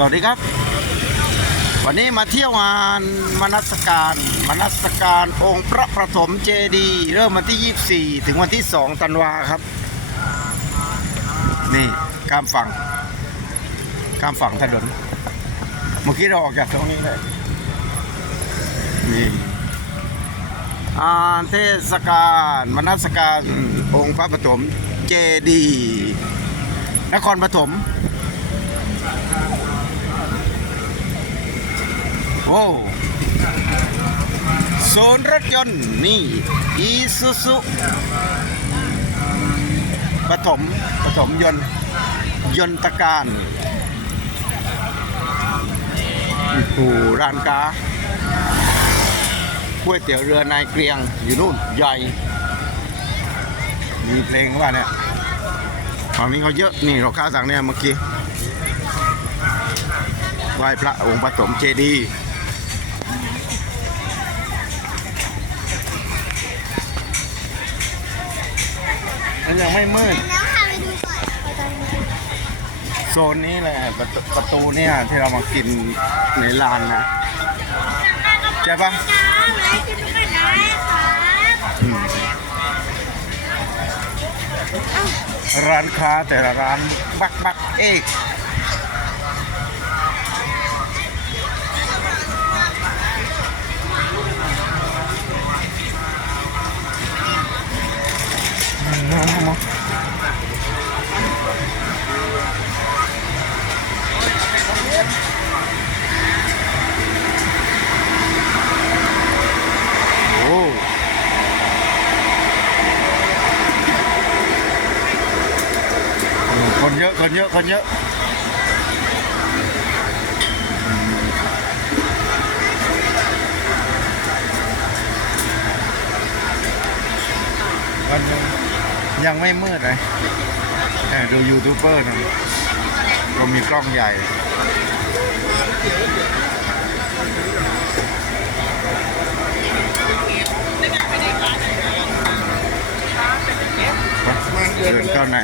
สวัสดีครับ วันนี้มาเที่ยวงานมนัสการมนัสการองค์พระประถมเจดีเริ่มวันที่ 24 ถึงวันที่ 2 ธันวาครับ นี่ข้ามฝั่งข้ามฝั่งถนนเมื่อกี้เราออกจากตรงนี้เลยนี่อาเทศกาลมนัสการองค์พระประถมเจดีนครปฐม โอ้โซนรถยนต์นี่อีซูซุปฐมปฐมยนต์ ยนตการโอ้ร้านค้าก๋วยเตี๋ยวเรือนายเกรียงอยู่นู่นใหญ่ มีเพลงว่าเนี่ยฝั่งนี้เขาเยอะ นี่เราค้าสั่งเนี่ยเมื่อกี้ไหว้พระองค์ปฐมเจดีย์ มันยังไม่มืด แล้วค่ะไปดูก่อนโซนนี้แหละประตูประตูเนี่ยที่เรามากินในลานนะใช่ปะน้ำไรจะดูกันนะครับอืมร้านค้าแต่ละร้านบักบักเอก มามามาโอ้คนเยังไม่มืดเลยแต่ดูยูทูบเบอร์นะเรามีกล้องใหญ่เดินเข้าใน